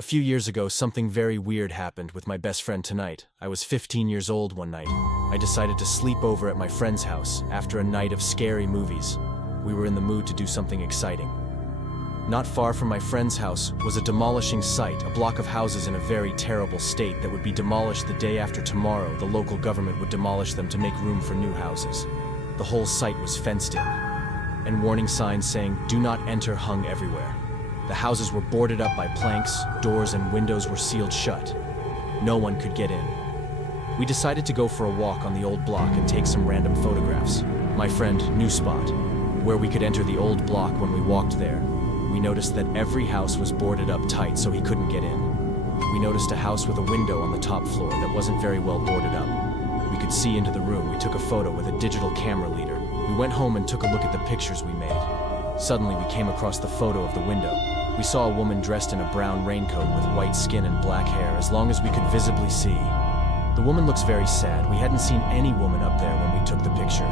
A few years ago, something very weird happened with my best friend tonight. I was 15 years old one night. I decided to sleep over at my friend's house after a night of scary movies. We were in the mood to do something exciting. Not far from my friend's house was a demolishing site, a block of houses in a very terrible state that would be demolished the day after tomorrow. The local government would demolish them to make room for new houses. The whole site was fenced in, and warning signs saying, "Do not enter," hung everywhere. The houses were boarded up by planks, doors and windows were sealed shut. No one could get in. We decided to go for a walk on the old block and take some random photographs. My friend knew spot where we could enter the old block. When we walked there, we noticed that every house was boarded up tight so he couldn't get in. We noticed a house with a window on the top floor that wasn't very well boarded up. We could see into the room. We took a photo with a digital camera leader. We went home and took a look at the pictures we made. Suddenly we came across the photo of the window. We saw a woman dressed in a brown raincoat with white skin and black hair as long as we could visibly see. The woman looks very sad. We hadn't seen any woman up there when we took the picture.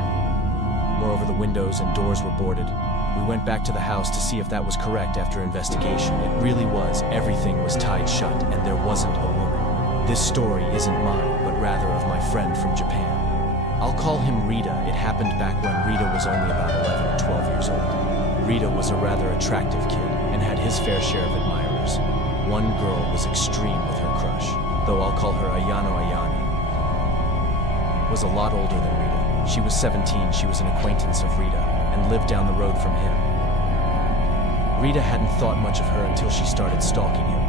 Moreover, the windows and doors were boarded. We went back to the house to see if that was correct. After investigation, it really was. Everything was tied shut and there wasn't a woman. This story isn't mine, but rather of my friend from Japan. I'll call him Rita. It happened back when Rita was only about 11 or 12 years old. Rita was a rather attractive kid and had his fair share of admirers. One girl was extreme with her crush, though I'll call her Ayano. Ayani was a lot older than Rita. She was 17, she was an acquaintance of Rita, and lived down the road from him. Rita hadn't thought much of her until she started stalking him.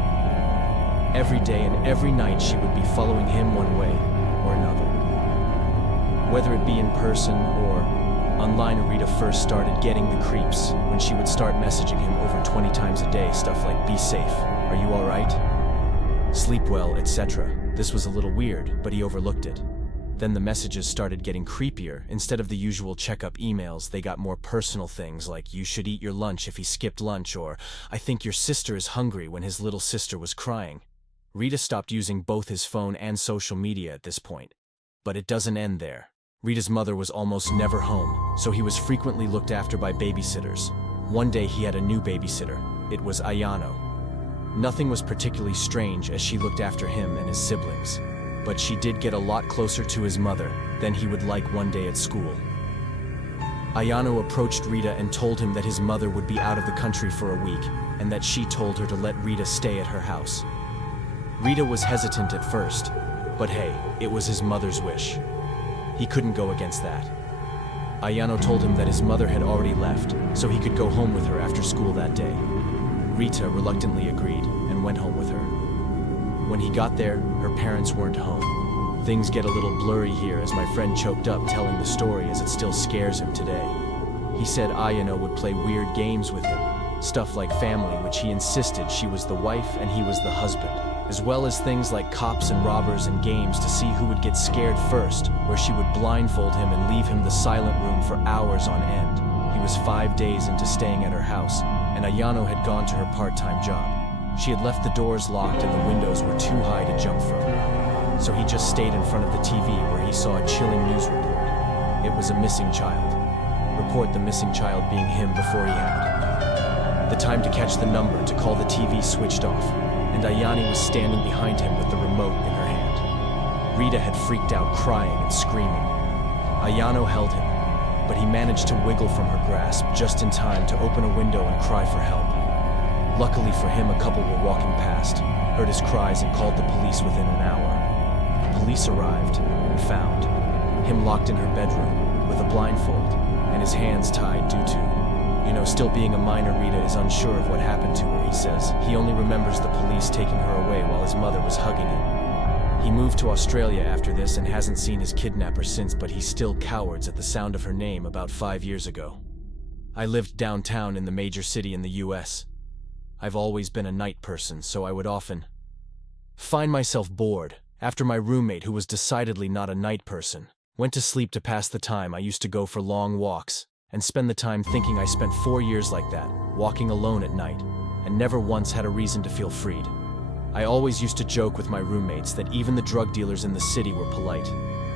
Every day and every night she would be following him one way or another. Whether it be in person or online, Rita first started getting the creeps when she would start messaging him over 20 times a day, stuff like, "Be safe, are you alright? Sleep well," etc. This was a little weird, but he overlooked it. Then the messages started getting creepier. Instead of the usual checkup emails, they got more personal things like, "You should eat your lunch if he skipped lunch," or "I think your sister is hungry," when his little sister was crying. Rita stopped using both his phone and social media at this point. But it doesn't end there. Rita's mother was almost never home, so he was frequently looked after by babysitters. One day he had a new babysitter. It was Ayano. Nothing was particularly strange as she looked after him and his siblings, but she did get a lot closer to his mother than he would like one day at school. Ayano approached Rita and told him that his mother would be out of the country for a week, and that she told her to let Rita stay at her house. Rita was hesitant at first, but hey, it was his mother's wish. He couldn't go against that. Ayano told him that his mother had already left, so he could go home with her after school that day. Rita reluctantly agreed and went home with her. When he got there, her parents weren't home. Things get a little blurry here as my friend choked up telling the story as it still scares him today. He said Ayano would play weird games with him, stuff like family, which he insisted she was the wife and he was the husband, as well as things like cops and robbers and games to see who would get scared first, where she would blindfold him and leave him the silent room for hours on end. He was 5 days into staying at her house, and Ayano had gone to her part-time job. She had left the doors locked and the windows were too high to jump from. So he just stayed in front of the TV where he saw a chilling news report. It was a missing child. Report the missing child being him before he had the time to catch the number to call the TV switched off, and Ayani was standing behind him with the remote in her hand. Rita had freaked out, crying and screaming. Ayano held him, but he managed to wiggle from her grasp just in time to open a window and cry for help. Luckily for him, a couple were walking past, heard his cries and called the police within an hour. Police arrived and found him locked in her bedroom with a blindfold and his hands tied due to, still being a minor. Rita is unsure of what happened to her. He says he only remembers the police taking her away while his mother was hugging him. He moved to Australia after this and hasn't seen his kidnapper since, but he still cowers at the sound of her name about 5 years ago. I lived downtown in the major city in the US. I've always been a night person, so I would often find myself bored after my roommate, who was decidedly not a night person, went to sleep. To pass the time, I used to go for long walks and spend the time thinking I spent 4 years like that, walking alone at night, and never once had a reason to feel freed. I always used to joke with my roommates that even the drug dealers in the city were polite,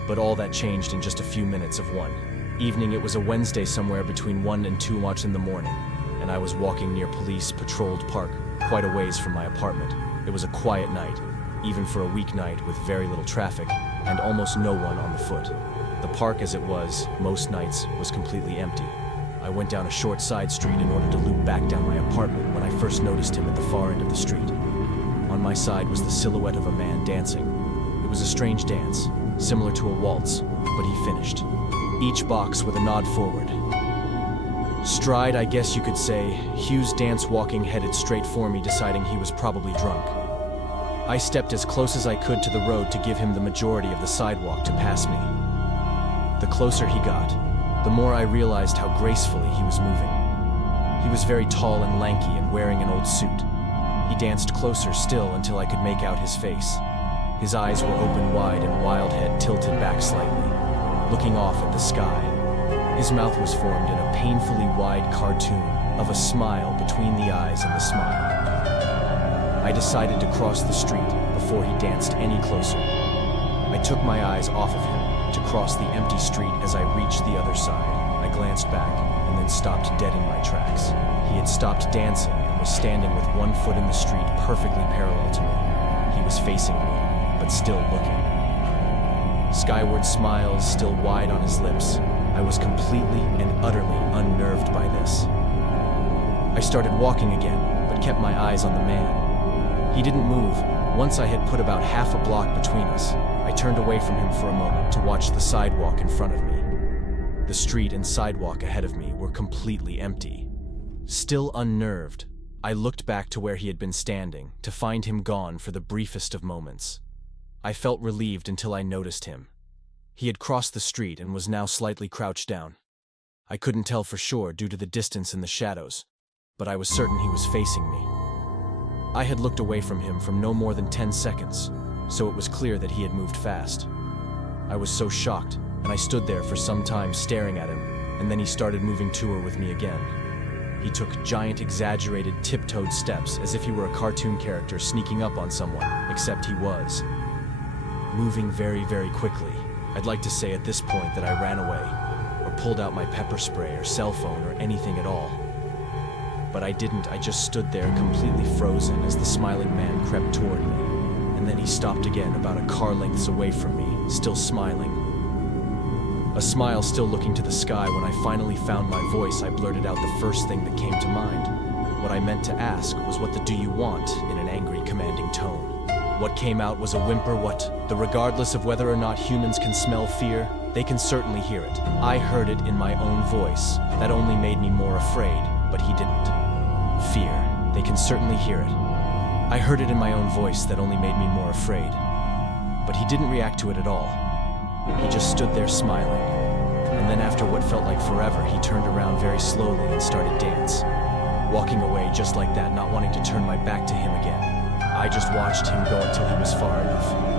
but all that changed in just a few minutes of one evening. It was a Wednesday somewhere between 1 and 2 in the morning, and I was walking near police-patrolled park, quite a ways from my apartment. It was a quiet night, even for a weeknight with very little traffic and almost no one on the foot. The park, as it was most nights, was completely empty. I went down a short side street in order to loop back down my apartment when I first noticed him at the far end of the street. On my side was the silhouette of a man dancing. It was a strange dance, similar to a waltz, but he finished. Each box with a nod forward. Stride, I guess you could say. Hugh's dance walking headed straight for me, deciding he was probably drunk. I stepped as close as I could to the road to give him the majority of the sidewalk to pass me. The closer he got, the more I realized how gracefully he was moving. He was very tall and lanky and wearing an old suit. He danced closer still until I could make out his face. His eyes were open wide and wild head tilted back slightly, looking off at the sky. His mouth was formed in a painfully wide cartoon of a smile between the eyes and the smile. I decided to cross the street before he danced any closer. I took my eyes off of him to cross the empty street. As I reached the other side, I glanced back and then stopped dead in my tracks. He had stopped dancing and was standing with one foot in the street perfectly parallel to me. He was facing me, but still looking. Skyward smiles still wide on his lips. I was completely and utterly unnerved by this. I started walking again, but kept my eyes on the man. He didn't move. Once I had put about half a block between us, I turned away from him for a moment to watch the sidewalk in front of me. The street and sidewalk ahead of me were completely empty. Still unnerved, I looked back to where he had been standing, to find him gone for the briefest of moments. I felt relieved until I noticed him. He had crossed the street and was now slightly crouched down. I couldn't tell for sure due to the distance in the shadows, but I was certain he was facing me. I had looked away from him from no more than 10 seconds, so it was clear that he had moved fast. I was so shocked, and I stood there for some time staring at him, and then he started moving to or with me again. He took giant, exaggerated, tiptoed steps as if he were a cartoon character sneaking up on someone, except he was moving very, very quickly. I'd like to say at this point that I ran away, or pulled out my pepper spray or cell phone or anything at all. But I didn't. I just stood there completely frozen as the smiling man crept toward me, and then he stopped again about a car lengths away from me, still smiling. A smile still looking to the sky. When I finally found my voice, I blurted out the first thing that came to mind. What I meant to ask was what the "do you want?" in an angry, commanding tone. What came out was a whimper. Regardless of whether or not humans can smell fear, they can certainly hear it. I heard it in my own voice. That only made me more afraid, but he didn't. Fear. They can certainly hear it. I heard it in my own voice. That only made me more afraid. But he didn't react to it at all. He just stood there smiling. And then after what felt like forever, he turned around very slowly and started dance. Walking away just like that, not wanting to turn my back to him again. I just watched him go until he was far enough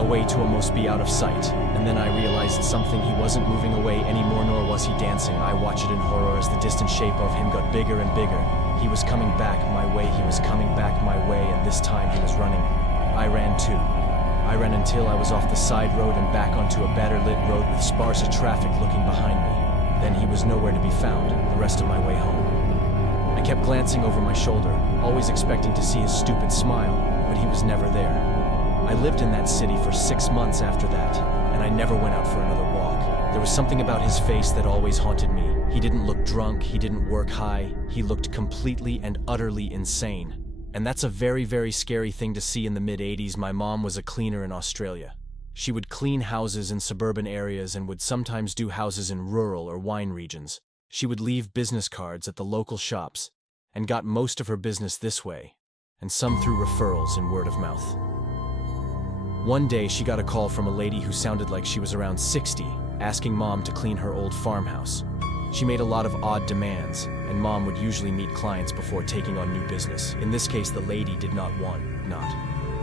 away to almost be out of sight, and then I realized something. He wasn't moving away anymore, nor was he dancing. I watched it in horror as the distant shape of him got bigger and bigger. He was coming back my way, he was coming back my way, and this time he was running. I ran too. I ran until I was off the side road and back onto a better lit road with sparse traffic looking behind me. Then he was nowhere to be found the rest of my way home. I kept glancing over my shoulder, always expecting to see his stupid smile, but he was never there. I lived in that city for 6 months after that, and I never went out for another walk. There was something about his face that always haunted me. He didn't look drunk, he didn't work high, he looked completely and utterly insane. And that's a very, very scary thing to see in the mid-80s. My mom was a cleaner in Australia. She would clean houses in suburban areas and would sometimes do houses in rural or wine regions. She would leave business cards at the local shops and got most of her business this way, and some through referrals and word of mouth. One day she got a call from a lady who sounded like she was around 60, asking Mom to clean her old farmhouse. She made a lot of odd demands, and Mom would usually meet clients before taking on new business. In this case, the lady did not want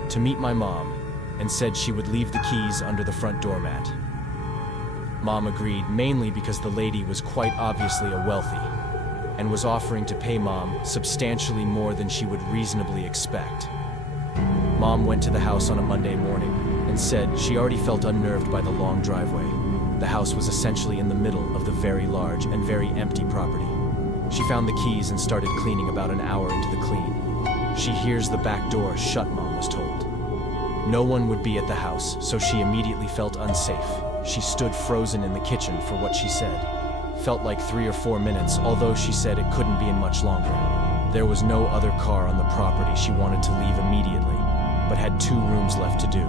to meet my mom, and said she would leave the keys under the front doormat. Mom agreed, mainly because the lady was quite obviously a wealthy, and was offering to pay Mom substantially more than she would reasonably expect. Mom went to the house on a Monday morning and said she already felt unnerved by the long driveway. The house was essentially in the middle of the very large and very empty property. She found the keys and started cleaning about an hour into the clean. She hears the back door shut, Mom. No one would be at the house, so she immediately felt unsafe. She stood frozen in the kitchen for what she said. Felt like 3 or 4 minutes, although she said it couldn't be in much longer. There was no other car on the property. She wanted to leave immediately, but had 2 rooms left to do.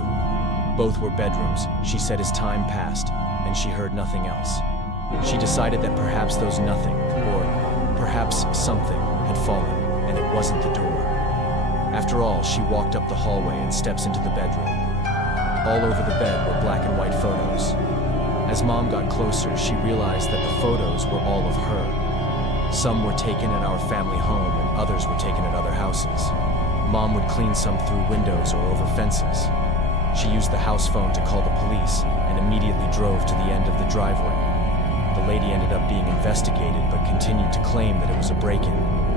Both were bedrooms. She said as time passed, and she heard nothing else. She decided that perhaps those nothing, or perhaps something, had fallen, and it wasn't the door. After all, she walked up the hallway and steps into the bedroom. All over the bed were black and white photos. As Mom got closer, she realized that the photos were all of her. Some were taken at our family home and others were taken at other houses. Mom would clean some through windows or over fences. She used the house phone to call the police and immediately drove to the end of the driveway. The lady ended up being investigated but continued to claim that it was a break-in.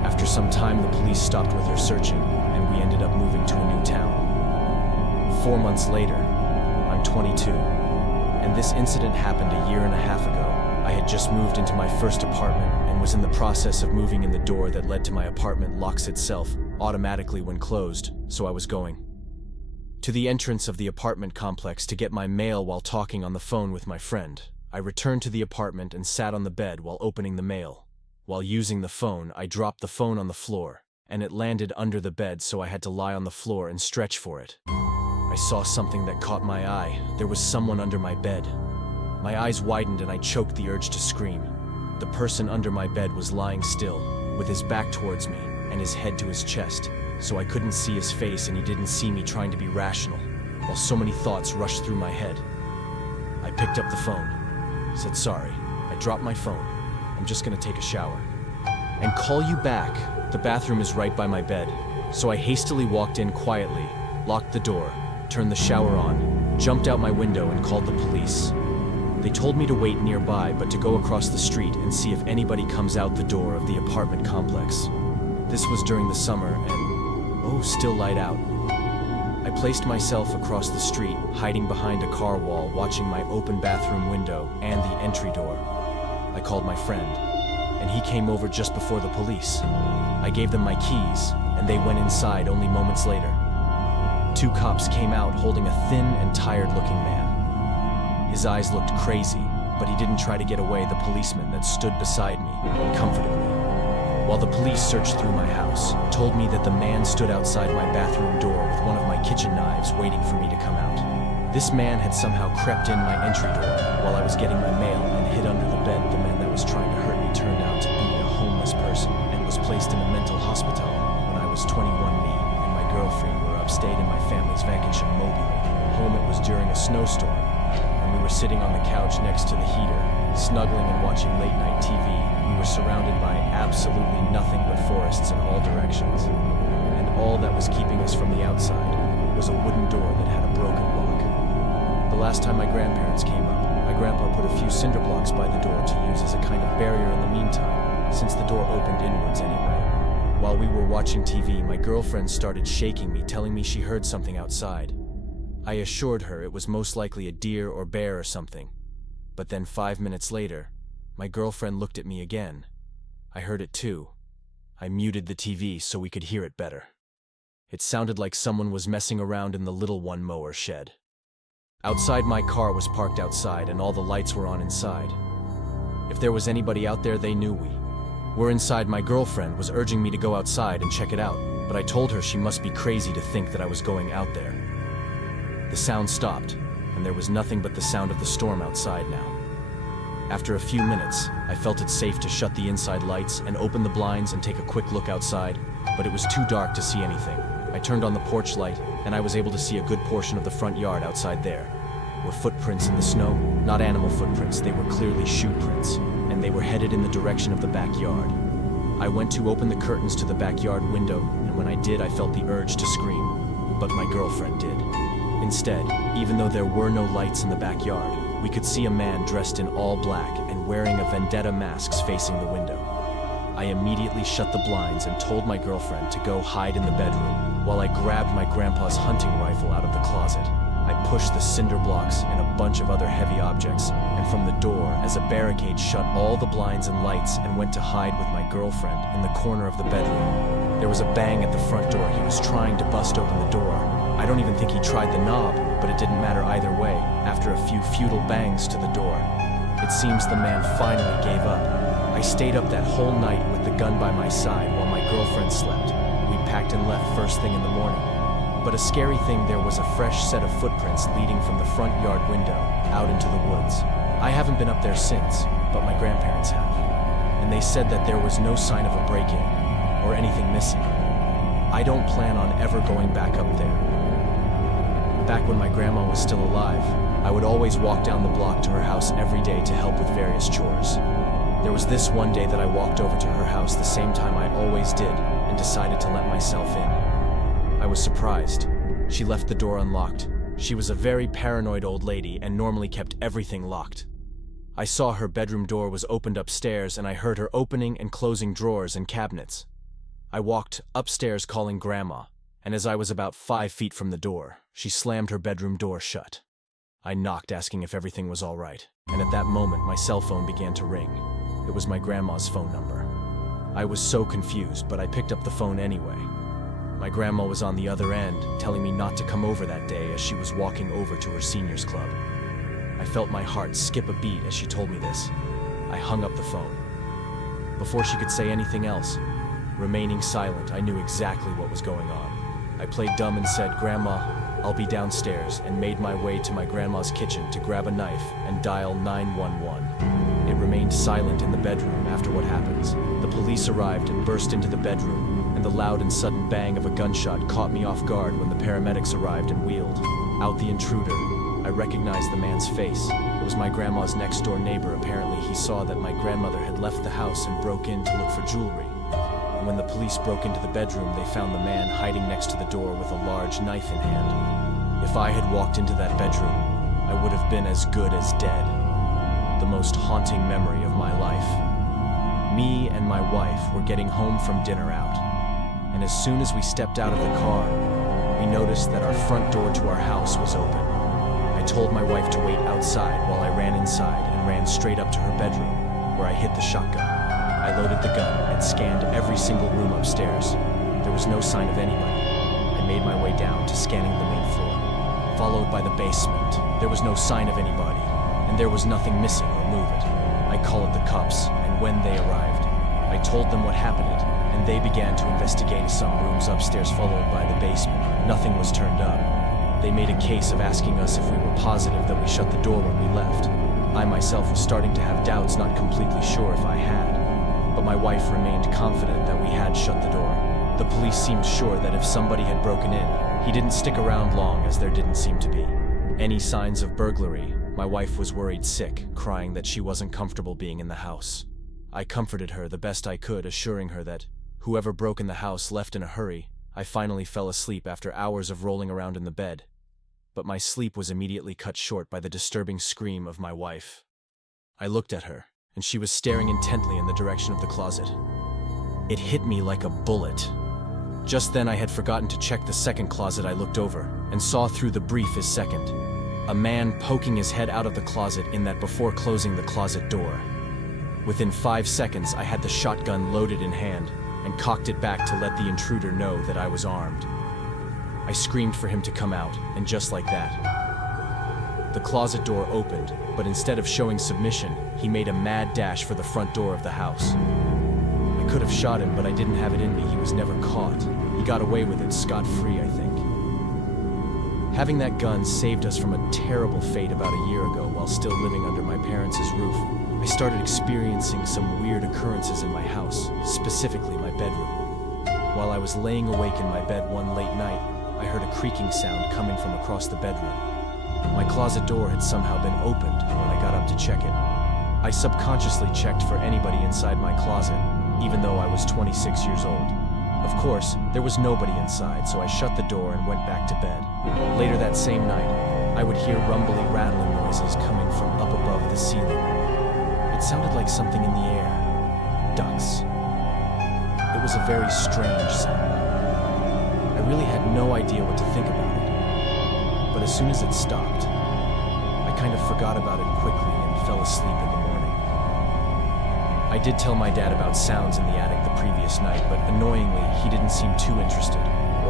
After some time, the police stopped with her searching, and we ended up moving to a new town. 4 months later, I'm 22, and this incident happened a year and a half ago. I had just moved into my first apartment and was in the process of moving in. The door that led to my apartment locks itself automatically when closed, so I was going to the entrance of the apartment complex to get my mail while talking on the phone with my friend. I returned to the apartment and sat on the bed while opening the mail. While using the phone, I dropped the phone on the floor, and it landed under the bed, so I had to lie on the floor and stretch for it. I saw something that caught my eye. There was someone under my bed. My eyes widened and I choked the urge to scream. The person under my bed was lying still, with his back towards me and his head to his chest, so I couldn't see his face and he didn't see me trying to be rational, while so many thoughts rushed through my head. I picked up the phone, said sorry. I dropped my phone. I'm just gonna take a shower and call you back. The bathroom is right by my bed, so I hastily walked in quietly, locked the door, turned the shower on, jumped out my window and called the police. They told me to wait nearby, but to go across the street and see if anybody comes out the door of the apartment complex. This was during the summer and, still light out. I placed myself across the street, hiding behind a car wall, watching my open bathroom window and the entry door. I called my friend, and he came over just before the police. I gave them my keys, and they went inside only moments later. 2 cops came out holding a thin and tired-looking man. His eyes looked crazy, but he didn't try to get away. The policeman that stood beside me and comforted me, while the police searched through my house, told me that the man stood outside my bathroom door with one of my kitchen knives waiting for me to come out. This man had somehow crept in my entry door while I was getting my mail and hid under the bed. The man that was trying to hurt me turned out to be a homeless person and was placed in a mental hospital. When I was 21, me and my girlfriend were upstate in my family's vacation Mobile. Home, it was during a snowstorm, and we were sitting on the couch next to the heater, snuggling and watching late-night TV. We were surrounded by absolutely nothing but forests in all directions, and all that was keeping us from the outside was a wooden door that had a broken lock. The last time my grandparents came up, my grandpa put a few cinder blocks by the door to use as a kind of barrier in the meantime, since the door opened inwards anyway. While we were watching TV, my girlfriend started shaking me, telling me she heard something outside. I assured her it was most likely a deer or bear or something. But then 5 minutes later, my girlfriend looked at me again. I heard it too. I muted the TV so we could hear it better. It sounded like someone was messing around in the little one mower shed. Outside, my car was parked outside and all the lights were on inside. If there was anybody out there, they knew we were inside. My girlfriend was urging me to go outside and check it out, but I told her she must be crazy to think that I was going out there. The sound stopped, and there was nothing but the sound of the storm outside now. After a few minutes, I felt it safe to shut the inside lights and open the blinds and take a quick look outside, but it was too dark to see anything. I turned on the porch light, and I was able to see a good portion of the front yard outside. There were footprints in the snow, not animal footprints, they were clearly shoe prints, and they were headed in the direction of the backyard. I went to open the curtains to the backyard window, and when I did, I felt the urge to scream, but my girlfriend did. Instead, even though there were no lights in the backyard, we could see a man dressed in all black and wearing a vendetta mask facing the window. I immediately shut the blinds and told my girlfriend to go hide in the bedroom while I grabbed my grandpa's hunting rifle out of the closet. I pushed the cinder blocks and a bunch of other heavy objects, and from the door, as a barricade, shut all the blinds and lights and went to hide with my girlfriend in the corner of the bedroom. There was a bang at the front door. He was trying to bust open the door. I don't even think he tried the knob, but it didn't matter either way after a few futile bangs to the door. It seems the man finally gave up. I stayed up that whole night with the gun by my side while my girlfriend slept. We packed and left first thing in the morning. But a scary thing, there was a fresh set of footprints leading from the front yard window out into the woods. I haven't been up there since, but my grandparents have. And they said that there was no sign of a break-in or anything missing. I don't plan on ever going back up there. Back when my grandma was still alive, I would always walk down the block to her house every day to help with various chores. There was this one day that I walked over to her house the same time I always did and decided to let myself in. I was surprised. She left the door unlocked. She was a very paranoid old lady and normally kept everything locked. I saw her bedroom door was opened upstairs and I heard her opening and closing drawers and cabinets. I walked upstairs calling Grandma, and as I was about 5 feet from the door, she slammed her bedroom door shut. I knocked asking if everything was all right, and at that moment my cell phone began to ring. It was my grandma's phone number. I was so confused, but I picked up the phone anyway. My grandma was on the other end, telling me not to come over that day as she was walking over to her seniors club. I felt my heart skip a beat as she told me this. I hung up the phone. Before she could say anything else, remaining silent, I knew exactly what was going on. I played dumb and said, "Grandma, I'll be downstairs," and made my way to my grandma's kitchen to grab a knife and dial 911. It remained silent in the bedroom after what happens. The police arrived and burst into the bedroom, and the loud and sudden bang of a gunshot caught me off guard when the paramedics arrived and wheeled out the intruder. I recognized the man's face. It was my grandma's next-door neighbor. Apparently, he saw that my grandmother had left the house and broke in to look for jewelry. And when the police broke into the bedroom, they found the man hiding next to the door with a large knife in hand. If I had walked into that bedroom, I would have been as good as dead. The most haunting memory of my life. Me and my wife were getting home from dinner out, and as soon as we stepped out of the car, we noticed that our front door to our house was open. I told my wife to wait outside while I ran inside and ran straight up to her bedroom, where I hid the shotgun. I loaded the gun and scanned every single room upstairs. There was no sign of anybody. I made my way down to scanning the main floor, followed by the basement. There was no sign of anybody, and there was nothing missing or moved. I called the cops, and when they arrived, I told them what happened, and they began to investigate some rooms upstairs followed by the basement. Nothing was turned up. They made a case of asking us if we were positive that we shut the door when we left. I myself was starting to have doubts, not completely sure if I had. But my wife remained confident that we had shut the door. The police seemed sure that if somebody had broken in, he didn't stick around long, as there didn't seem to be any signs of burglary. My wife was worried sick, crying that she wasn't comfortable being in the house. I comforted her the best I could, assuring her that whoever broke in the house left in a hurry. I finally fell asleep after hours of rolling around in the bed. But my sleep was immediately cut short by the disturbing scream of my wife. I looked at her, and she was staring intently in the direction of the closet. It hit me like a bullet. Just then I had forgotten to check the second closet. I looked over and saw through the briefest second a man poking his head out of the closet in that before closing the closet door. Within 5 seconds I had the shotgun loaded in hand and cocked it back to let the intruder know that I was armed. I screamed for him to come out, and just like that, the closet door opened, but instead of showing submission, he made a mad dash for the front door of the house. I could have shot him, but I didn't have it in me. He was never caught. He got away with it scot-free, I think. Having that gun saved us from a terrible fate about a year ago while still living under my parents' roof. I started experiencing some weird occurrences in my house, specifically my bedroom. While I was laying awake in my bed one late night, I heard a creaking sound coming from across the bedroom. My closet door had somehow been opened when I got up to check it. I subconsciously checked for anybody inside my closet, even though I was 26 years old. Of course, there was nobody inside, so I shut the door and went back to bed. Later that same night, I would hear rumbly, rattling noises coming from up above the ceiling. It sounded like something in the air. Ducks. It was a very strange sound. I really had no idea what to think about it. But as soon as it stopped, I kind of forgot about it quickly and fell asleep in the morning. I did tell my dad about sounds in the attic the previous night, but annoyingly, he didn't seem too interested,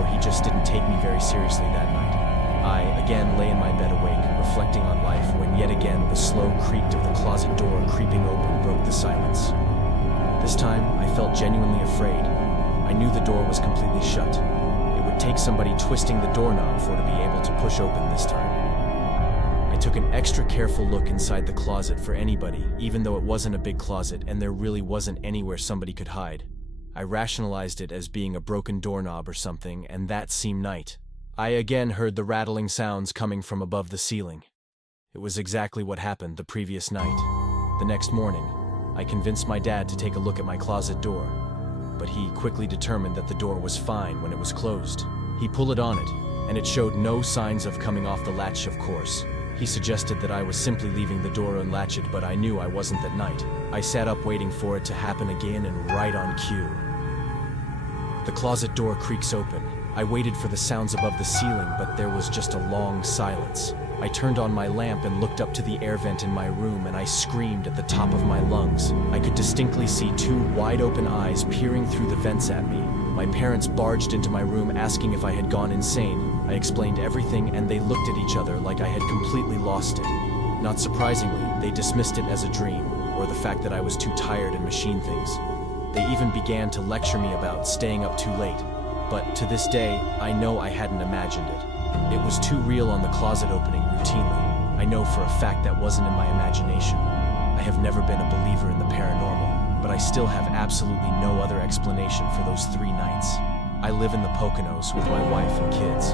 or he just didn't take me very seriously that night. I again lay in my bed awake, reflecting on life, when yet again the slow creak of the closet door creeping open broke the silence. This time, I felt genuinely afraid. I knew the door was completely shut. It would take somebody twisting the doorknob for it to be able to push open this time. I took an extra careful look inside the closet for anybody, even though it wasn't a big closet and there really wasn't anywhere somebody could hide. I rationalized it as being a broken doorknob or something, and that seemed night. I again heard the rattling sounds coming from above the ceiling. It was exactly what happened the previous night. The next morning, I convinced my dad to take a look at my closet door, but he quickly determined that the door was fine when it was closed. He pulled it on it, and it showed no signs of coming off the latch, of course. He suggested that I was simply leaving the door unlatched, but I knew I wasn't that night. I sat up waiting for it to happen again, and right on cue. The closet door creaks open. I waited for the sounds above the ceiling, but there was just a long silence. I turned on my lamp and looked up to the air vent in my room, and I screamed at the top of my lungs. I could distinctly see two wide-open eyes peering through the vents at me. My parents barged into my room asking if I had gone insane. I explained everything, and they looked at each other like I had completely lost it. Not surprisingly, they dismissed it as a dream, or the fact that I was too tired and machine things. They even began to lecture me about staying up too late. But to this day, I know I hadn't imagined it. It was too real on the closet opening routinely. I know for a fact that wasn't in my imagination. I have never been a believer in the paranormal, but I still have absolutely no other explanation for those 3 nights. I live in the Poconos with my wife and kids.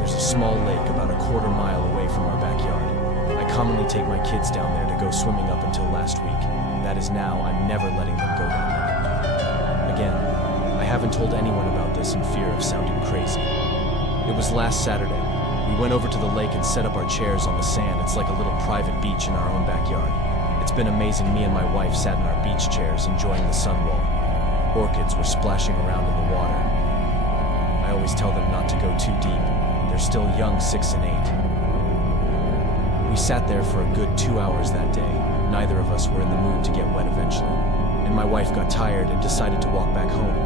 There's a small lake about a quarter-mile away from our backyard. I commonly take my kids down there to go swimming up until last week. That is now, I'm never letting them go down there. Again, I haven't told anyone about this in fear of sounding crazy. It was last Saturday. We went over to the lake and set up our chairs on the sand. It's like a little private beach in our own backyard. It's been amazing. Me and my wife sat in our beach chairs enjoying the sun wall. Orchids were splashing around in the water. I always tell them not to go too deep. They're still young, 6 and 8. We sat there for a good 2 hours that day. Neither of us were in the mood to get wet eventually, and my wife got tired and decided to walk back home.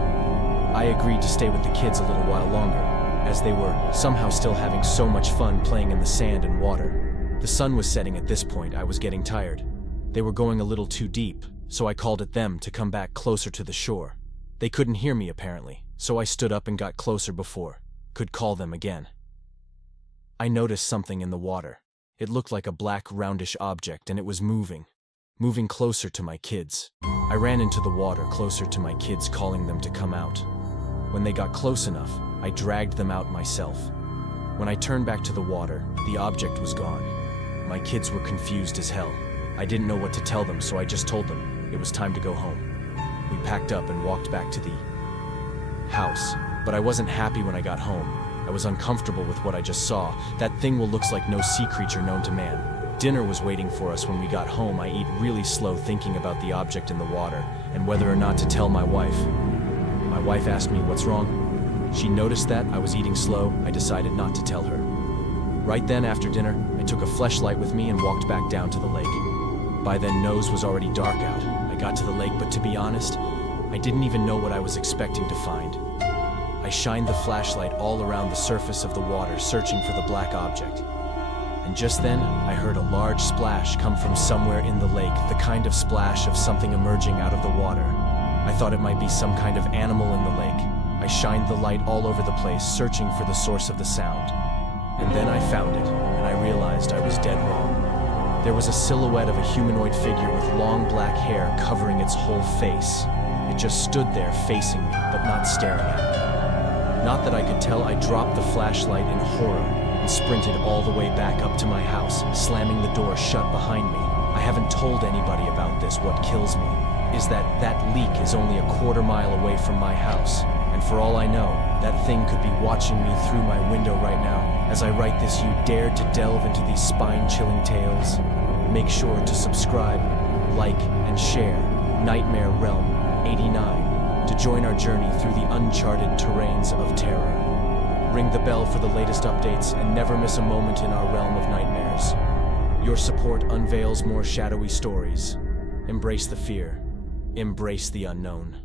I agreed to stay with the kids a little while longer, as they were somehow still having so much fun playing in the sand and water. The sun was setting at this point. I was getting tired. They were going a little too deep, so I called at them to come back closer to the shore. They couldn't hear me apparently, so I stood up and got closer before could call them again. I noticed something in the water. It looked like a black roundish object, and it was moving closer to my kids. I ran into the water closer to my kids, calling them to come out. When they got close enough, I dragged them out myself. When I turned back to the water, the object was gone. My kids were confused as hell. I didn't know what to tell them, so I just told them it was time to go home. We packed up and walked back to the house, but I wasn't happy when I got home. I was uncomfortable with what I just saw. That thing looks like no sea creature known to man. Dinner was waiting for us when we got home. I eat really slow, thinking about the object in the water and whether or not to tell my wife. My wife asked me what's wrong. She noticed that I was eating slow. I decided not to tell her. Right then after dinner, I took a flashlight with me and walked back down to the lake. By then, nose was already dark out. I got to the lake, but to be honest, I didn't even know what I was expecting to find. I shined the flashlight all around the surface of the water, searching for the black object. And just then, I heard a large splash come from somewhere in the lake, the kind of splash of something emerging out of the water. I thought it might be some kind of animal in the lake. I shined the light all over the place, searching for the source of the sound. And then I found it, and I realized I was dead wrong. There was a silhouette of a humanoid figure with long black hair covering its whole face. It just stood there facing me, but not staring at me. Not that I could tell, I dropped the flashlight in horror and sprinted all the way back up to my house, slamming the door shut behind me. I haven't told anybody about this. What kills me is that leak is only a quarter-mile away from my house, and for all I know, that thing could be watching me through my window right now. As I write this, you dared to delve into these spine-chilling tales? Make sure to subscribe, like, and share Nightmare Realm 89 to join our journey through the uncharted terrains of terror. Ring the bell for the latest updates and never miss a moment in our realm of nightmares. Your support unveils more shadowy stories. Embrace the fear. Embrace the unknown.